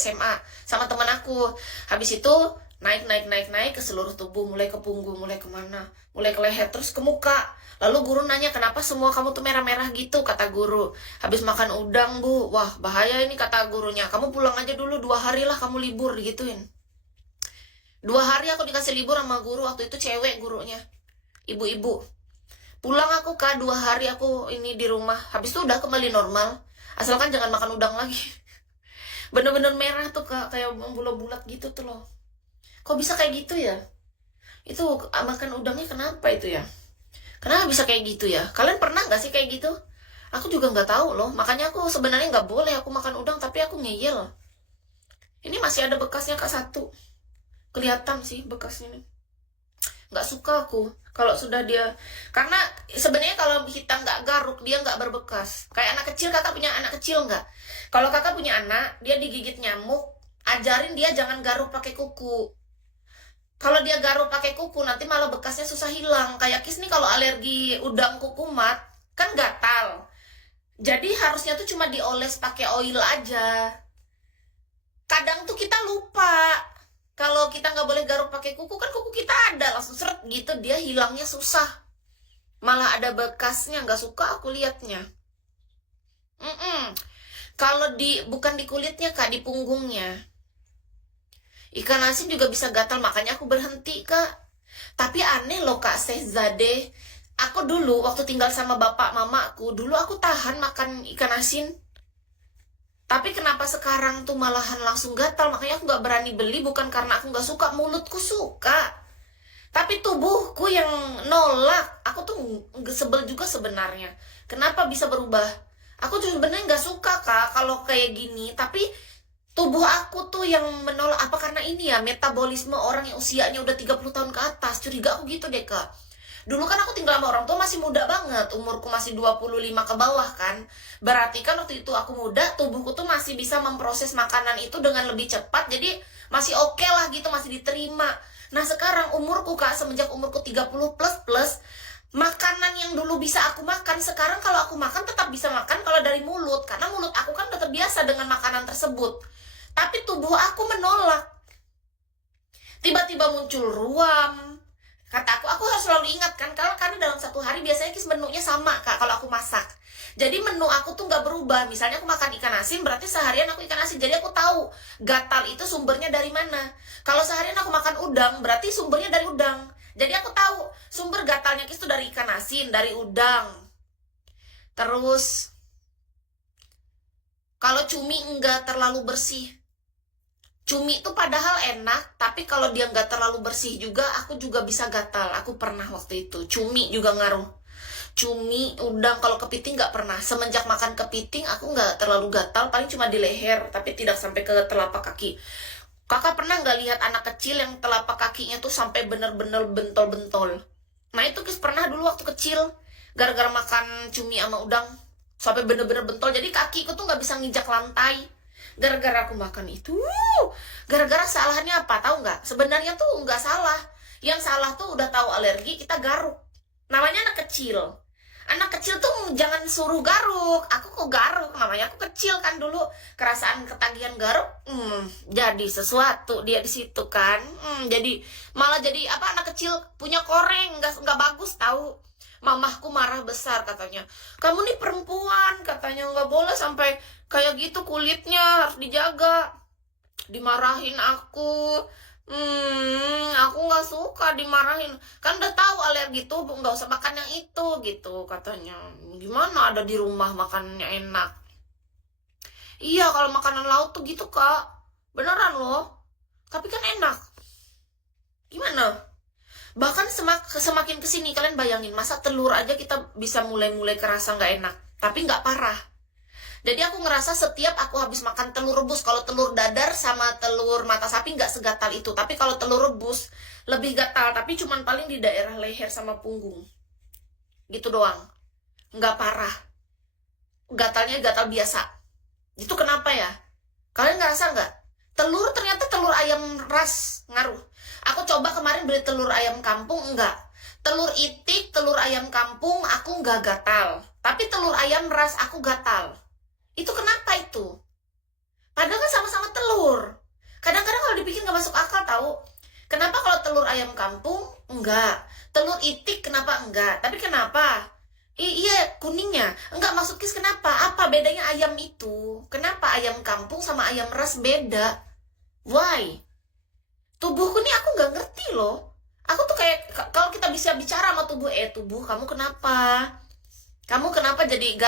SMA sama teman aku. Habis itu naik ke seluruh tubuh, mulai ke punggung, mulai kemana, mulai ke leher, terus ke muka. Lalu guru nanya, kenapa semua kamu tuh merah-merah gitu, kata guru. Habis makan udang, Bu. Wah, bahaya ini, kata gurunya. Kamu pulang aja dulu, 2 hari lah kamu libur, digituin. 2 hari aku dikasih libur sama guru, waktu itu cewek gurunya. Ibu-ibu. Pulang aku, Kak, 2 hari aku ini di rumah. Habis itu udah kembali normal. Asalkan jangan makan udang lagi. Bener-bener merah tuh, Kak, kayak bulat-bulat gitu tuh loh. Kok bisa kayak gitu ya? Itu makan udangnya kenapa itu ya? Kenapa bisa kayak gitu ya? Kalian pernah nggak sih kayak gitu? Aku juga nggak tahu loh. Makanya aku sebenarnya nggak boleh aku makan udang, tapi aku ngeyel. Ini masih ada bekasnya, Kak, satu. Kelihatan sih bekasnya nih. Nggak suka aku kalau sudah dia, karena sebenarnya kalau kita nggak garuk dia nggak berbekas. Kayak anak kecil, kakak punya anak kecil nggak? Kalau kakak punya anak, dia digigit nyamuk, ajarin dia jangan garuk pakai kuku. Kalau dia garuk pakai kuku nanti malah bekasnya susah hilang. Kayak Kis nih kalau alergi udang kukumat kan gatal. Jadi harusnya tuh cuma dioles pakai oil aja. Kadang tuh kita lupa. Kalau kita nggak boleh garuk pakai kuku, kan kuku kita ada langsung seret gitu, dia hilangnya susah. Malah ada bekasnya, nggak suka aku liatnya. Kalau bukan di kulitnya, Kak, di punggungnya. Ikan asin juga bisa gatal, makanya aku berhenti, Kak. Tapi aneh loh, Kak Sehzadeh. Aku dulu waktu tinggal sama bapak mamaku, dulu aku tahan makan ikan asin. Tapi kenapa sekarang tuh malahan langsung gatal? Makanya aku nggak berani beli, bukan karena aku nggak suka, mulutku suka. Tapi tubuhku yang nolak. Aku tuh sebel juga sebenarnya. Kenapa bisa berubah? Aku tuh sebenarnya nggak suka, Kak, kalau kayak gini. Tapi tubuh aku tuh yang menolak. Apa karena ini ya, metabolisme orang yang usianya udah 30 tahun ke atas. Curiga aku gitu deh, Kak. Dulu kan aku tinggal sama orang tua masih muda banget. Umurku masih 25 ke bawah kan. Berarti kan waktu itu aku muda, tubuhku tuh masih bisa memproses makanan itu dengan lebih cepat. Jadi masih oke lah gitu, masih diterima. Nah sekarang umurku, Kak, semenjak umurku 30 plus, makanan yang dulu bisa aku makan, sekarang kalau aku makan tetap bisa makan kalau dari mulut. Karena mulut aku kan udah terbiasa dengan makanan tersebut. Tapi tubuh aku menolak. Tiba-tiba muncul ruam. Kata aku harus selalu ingat kan, kalau karena dalam satu hari biasanya Kis menunya sama, Kak, kalau aku masak. Jadi menu aku tuh nggak berubah. Misalnya aku makan ikan asin, berarti seharian aku ikan asin. Jadi aku tahu gatal itu sumbernya dari mana. Kalau seharian aku makan udang, berarti sumbernya dari udang. Jadi aku tahu sumber gatalnya Kis itu dari ikan asin, dari udang. Terus kalau cumi nggak terlalu bersih. Cumi itu padahal enak, tapi kalau dia nggak terlalu bersih juga, aku juga bisa gatal. Aku pernah waktu itu. Cumi juga ngaruh. Cumi, udang, kalau kepiting nggak pernah. Semenjak makan kepiting, aku nggak terlalu gatal, paling cuma di leher, tapi tidak sampai ke telapak kaki. Kakak pernah nggak lihat anak kecil yang telapak kakinya tuh sampai bener-bener bentol-bentol? Nah itu Kis pernah dulu waktu kecil, gara-gara makan cumi sama udang, sampai bener-bener bentol. Jadi kakiku tuh nggak bisa nginjak lantai. Gara-gara aku makan itu. Gara-gara salahnya apa? Tahu nggak? Sebenarnya tuh nggak salah. Yang salah tuh udah tahu alergi, kita garuk. Namanya anak kecil. Anak kecil tuh jangan suruh garuk. Aku kok garuk? Namanya aku kecil kan dulu. Kerasaan ketagihan garuk. Jadi sesuatu dia di situ kan. Jadi malah jadi apa, anak kecil punya koreng, nggak bagus tahu. Mamahku marah besar katanya. Kamu nih perempuan, katanya nggak boleh sampai kayak gitu kulitnya, harus dijaga. Dimarahin aku. Aku nggak suka dimarahin. Kan udah tahu alergi tuh, nggak usah makan yang itu gitu katanya. Gimana ada di rumah makannya enak? Iya, kalau makanan laut tuh gitu, Kak. Beneran loh. Tapi kan enak. Gimana? Bahkan semakin kesini kalian bayangin, masa telur aja kita bisa mulai-mulai kerasa nggak enak, tapi nggak parah. Jadi aku ngerasa setiap aku habis makan telur rebus, kalau telur dadar sama telur mata sapi nggak segatal itu, tapi kalau telur rebus lebih gatal, tapi cuman paling di daerah leher sama punggung, gitu doang, nggak parah. Gatalnya gatal biasa. Itu kenapa ya? Kalian ngerasa nggak? Ternyata telur ayam ras ngaruh. Aku coba kemarin beli telur ayam kampung, enggak. Telur itik, telur ayam kampung, aku enggak gatal. Tapi telur ayam ras aku gatal. Itu kenapa itu? Padahal kan sama-sama telur. Kadang-kadang kalau dipikir nggak masuk akal tahu. Kenapa kalau telur ayam kampung enggak? Telur itik kenapa enggak? Tapi kenapa? Iya kuningnya. Enggak, maksud Kis kenapa? Apa bedanya ayam itu? Kenapa ayam kampung sama ayam ras beda? Why? Tubuhku nih aku nggak ngerti loh. Aku tuh kayak kalau kita bisa bicara sama tubuh, tubuh kamu kenapa? Kamu kenapa jadi